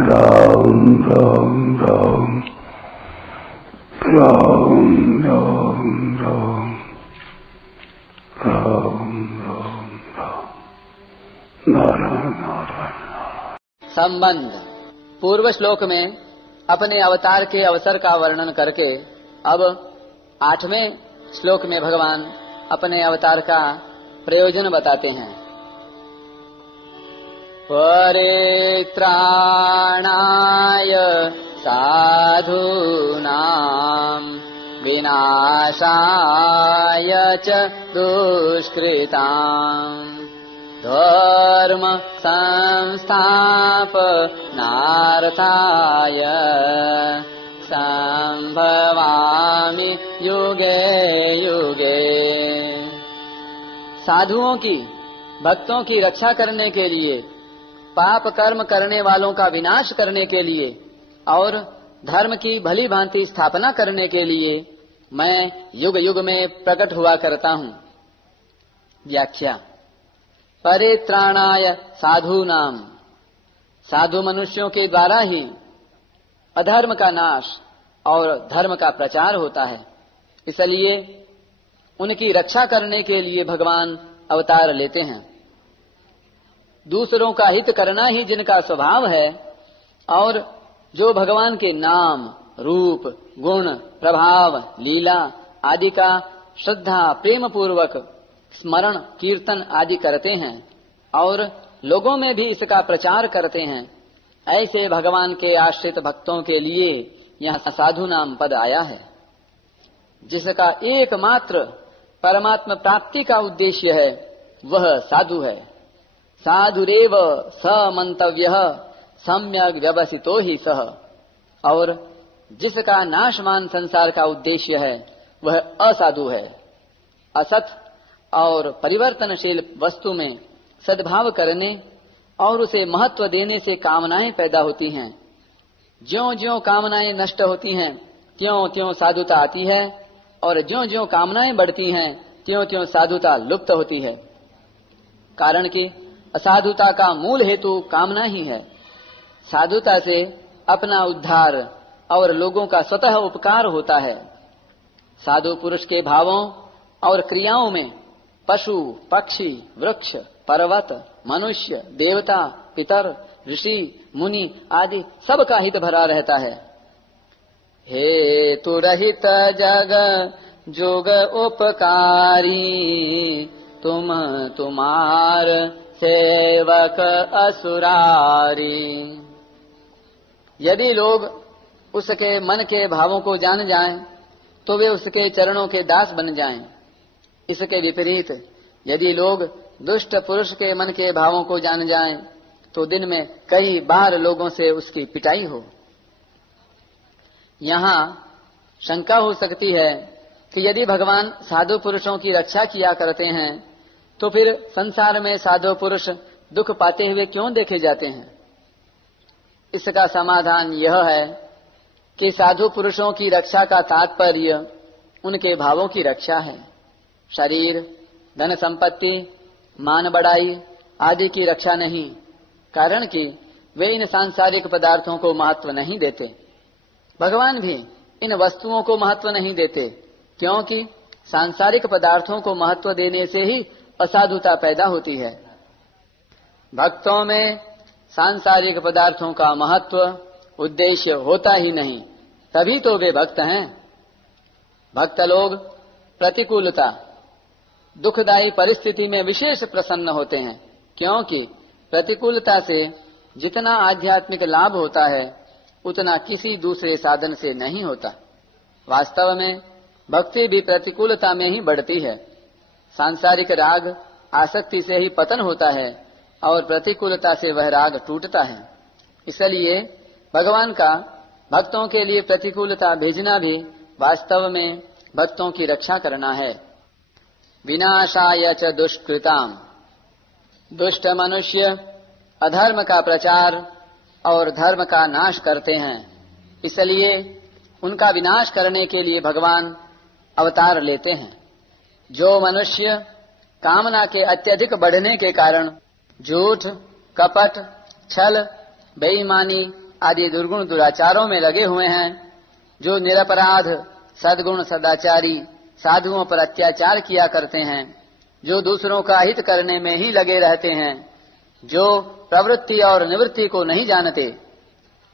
राम राम राम राम राम राम राम राम राम नारायण नारायण। संबंध। पूर्व श्लोक में अपने अवतार के अवसर का वर्णन करके अब 8वें श्लोक में भगवान अपने अवतार का प्रयोजन बताते हैं। परित्राणाय साधूनां विनाशाय च दुष्कृतां धर्म संस्थापनार्थाय संभवामि युगे युगे। साधुओं की, भक्तों की रक्षा करने के लिए, पाप कर्म करने वालों का विनाश करने के लिए और धर्म की भली भांति स्थापना करने के लिए मैं युग युग में प्रकट हुआ करता हूँ। व्याख्या। परित्राणाय साधूनाम, साधु मनुष्यों के द्वारा ही अधर्म का नाश और धर्म का प्रचार होता है, इसलिए उनकी रक्षा करने के लिए भगवान अवतार लेते हैं। दूसरों का हित करना ही जिनका स्वभाव है और जो भगवान के नाम, रूप, गुण, प्रभाव, लीला आदि का श्रद्धा प्रेम पूर्वक स्मरण, कीर्तन आदि करते हैं और लोगों में भी इसका प्रचार करते हैं, ऐसे भगवान के आश्रित भक्तों के लिए यहाँ साधु नाम पद आया है, जिसका एकमात्र परमात्मा प्राप्ति का उद्देश्य है, वह साधु है। साधुरेव स मंतव्यः सम्यक व्यवसितो ही सह। और जिसका नाशमान संसार का उद्देश्य है वह असाधु है। असत और परिवर्तनशील वस्तु में सद्भाव करने और उसे महत्व देने से कामनाएं पैदा होती हैं। ज्यों-ज्यों कामनाएं नष्ट होती हैं त्यों-त्यों साधुता आती है और ज्यों-ज्यों कामनाएं बढ़ती हैं त्यों-त्यों साधुता लुप्त होती है। कारण कि असाधुता का मूल हेतु कामना ही है। साधुता से अपना उद्धार और लोगों का स्वतः उपकार होता है। साधु पुरुष के भावों और क्रियाओं में पशु, पक्षी, वृक्ष, पर्वत, मनुष्य, देवता, पितर, ऋषि, मुनि आदि सबका हित भरा रहता है। हेतु रहित जग जोग उपकारी, तुम तुम्हार सेवक असुरारी। यदि लोग उसके मन के भावों को जान जाएं तो वे उसके चरणों के दास बन जाएं। इसके विपरीत यदि लोग दुष्ट पुरुष के मन के भावों को जान जाएं तो दिन में कई बार लोगों से उसकी पिटाई हो। यहाँ शंका हो सकती है कि यदि भगवान साधु पुरुषों की रक्षा किया करते हैं तो फिर संसार में साधु पुरुष दुख पाते हुए क्यों देखे जाते हैं? इसका समाधान यह है कि साधु पुरुषों की रक्षा का तात्पर्य उनके भावों की रक्षा है। शरीर, धन संपत्ति, मान बढ़ाई आदि की रक्षा नहीं, कारण कि वे इन सांसारिक पदार्थों को महत्व नहीं देते। भगवान भी इन वस्तुओं को महत्व नहीं देते, क्योंकि सांसारिक पदार्थों को महत्व देने से ही असाधुता पैदा होती है। भक्तों में सांसारिक पदार्थों का महत्व उद्देश्य होता ही नहीं, तभी तो वे भक्त हैं। भक्त लोग प्रतिकूलता, दुखदायी परिस्थिति में विशेष प्रसन्न होते हैं, क्योंकि प्रतिकूलता से जितना आध्यात्मिक लाभ होता है उतना किसी दूसरे साधन से नहीं होता। वास्तव में भक्ति भी प्रतिकूलता में ही बढ़ती है। सांसारिक राग आसक्ति से ही पतन होता है और प्रतिकूलता से वह राग टूटता है। इसलिए भगवान का भक्तों के लिए प्रतिकूलता भेजना भी वास्तव में भक्तों की रक्षा करना है। विनाशाय च दुष्कृताम, दुष्ट मनुष्य अधर्म का प्रचार और धर्म का नाश करते हैं, इसलिए उनका विनाश करने के लिए भगवान अवतार लेते हैं। जो मनुष्य कामना के अत्यधिक बढ़ने के कारण झूठ, कपट, छल, बेईमानी आदि दुर्गुण दुराचारों में लगे हुए हैं, जो निरपराध सद्गुण सदाचारी साधुओं पर अत्याचार किया करते हैं, जो दूसरों का हित करने में ही लगे रहते हैं, जो प्रवृत्ति और निवृत्ति को नहीं जानते,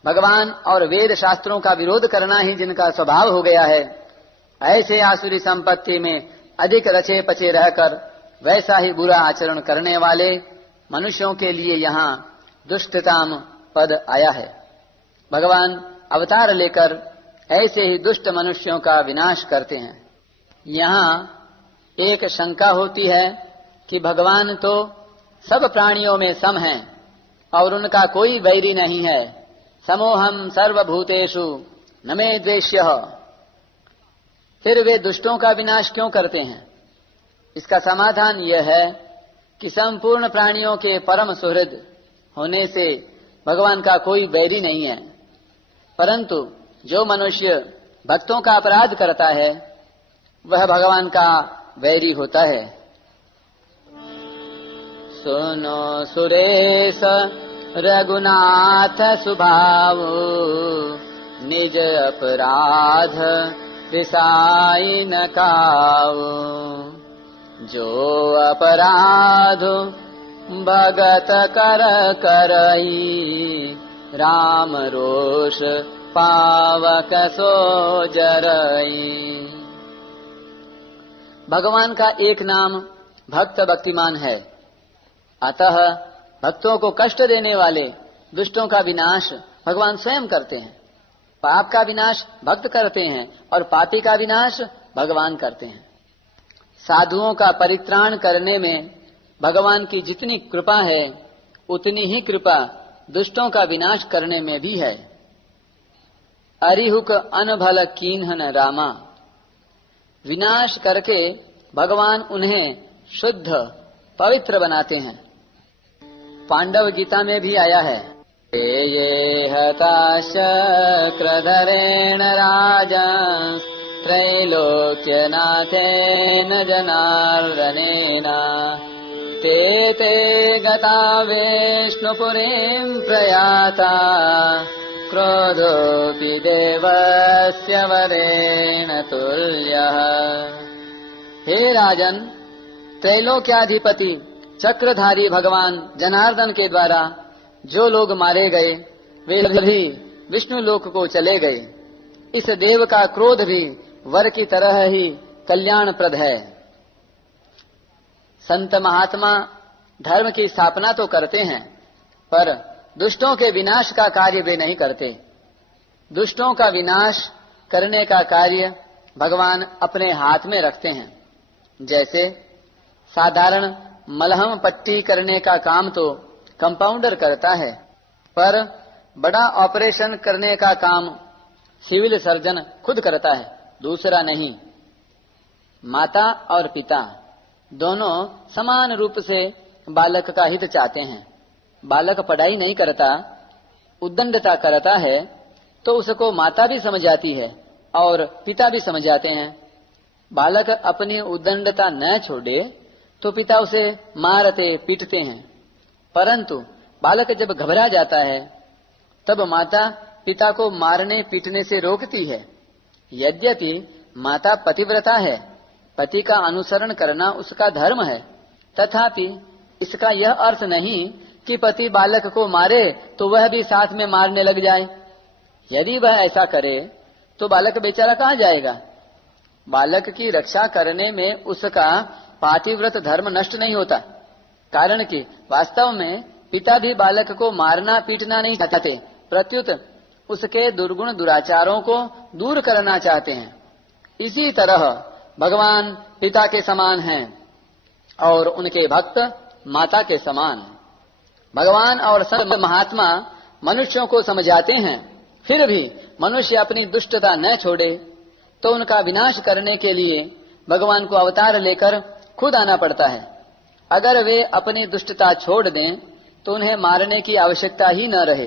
भगवान और वेद शास्त्रों का विरोध करना ही जिनका स्वभाव हो गया है, ऐसे आसुरी संपत्ति में अधिक रचे पचे रहकर वैसा ही बुरा आचरण करने वाले मनुष्यों के लिए यहाँ दुष्टताम पद आया है। भगवान अवतार लेकर ऐसे ही दुष्ट मनुष्यों का विनाश करते हैं। यहाँ एक शंका होती है कि भगवान तो सब प्राणियों में सम हैं और उनका कोई वैरी नहीं है, समोहम सर्वभूतेषु न मे द्वेष्यः, फिर वे दुष्टों का विनाश क्यों करते हैं? इसका समाधान यह है कि संपूर्ण प्राणियों के परम सुहृद होने से भगवान का कोई वैरी नहीं है, परंतु जो मनुष्य भक्तों का अपराध करता है वह भगवान का वैरी होता है। सुनो सुरेश रघुनाथ सुभाव, निज अपराध विसाई न काऊ, जो अपराध भगत कर करई, राम रोष पावक सो जरई। भगवान का एक नाम भक्त भक्तिमान है, अतः भक्तों को कष्ट देने वाले दुष्टों का विनाश भगवान स्वयं करते हैं। पाप का विनाश भक्त करते हैं और पापी का विनाश भगवान करते हैं। साधुओं का परित्राण करने में भगवान की जितनी कृपा है उतनी ही कृपा दुष्टों का विनाश करने में भी है। अरिहुक अनभल कीन्हन रामा, विनाश करके भगवान उन्हें शुद्ध पवित्र बनाते हैं। पांडव गीता में भी आया है, ये हताशक्रधरेण राजन् त्रैलोक्यनाथेन जनार्दनेन, ते ते गता विष्णुपुरीं प्रयाता, क्रोधोऽपि देवस्य वरेण तुल्यः। हे राजन, त्रैलोक्याधिपति चक्रधारी भगवान जनार्दन के द्वारा जो लोग मारे गए वे भी विष्णु लोक को चले गए। इस देव का क्रोध भी वर की तरह ही कल्याणप्रद है। संत महात्मा धर्म की स्थापना तो करते हैं, पर दुष्टों के विनाश का कार्य वे नहीं करते। दुष्टों का विनाश करने का कार्य भगवान अपने हाथ में रखते हैं। जैसे साधारण मलहम पट्टी करने का काम तो कंपाउंडर करता है, पर बड़ा ऑपरेशन करने का काम सिविल सर्जन खुद करता है, दूसरा नहीं। माता और पिता दोनों समान रूप से बालक का हित चाहते हैं। बालक पढ़ाई नहीं करता, उद्दंडता करता है, तो उसको माता भी समझ जाती है और पिता भी समझ जाते हैं। बालक अपनी उद्दंडता न छोड़े तो पिता उसे मारते पीटते हैं, परंतु बालक जब घबरा जाता है तब माता पिता को मारने पीटने से रोकती है। यद्यपि माता पतिव्रता है, पति का अनुसरण करना उसका धर्म है, तथापि इसका यह अर्थ नहीं कि पति बालक को मारे तो वह भी साथ में मारने लग जाए। यदि वह ऐसा करे तो बालक बेचारा कहाँ जाएगा? बालक की रक्षा करने में उसका पातिव्रत धर्म नष्ट नहीं होता, कारण कि वास्तव में पिता भी बालक को मारना पीटना नहीं चाहते, प्रत्युत उसके दुर्गुण दुराचारों को दूर करना चाहते हैं। इसी तरह भगवान पिता के समान हैं और उनके भक्त माता के समान। भगवान और संत महात्मा मनुष्यों को समझाते हैं, फिर भी मनुष्य अपनी दुष्टता न छोड़े तो उनका विनाश करने के लिए भगवान को अवतार लेकर खुद आना पड़ता है। अगर वे अपनी दुष्टता छोड़ दें तो उन्हें मारने की आवश्यकता ही न रहे।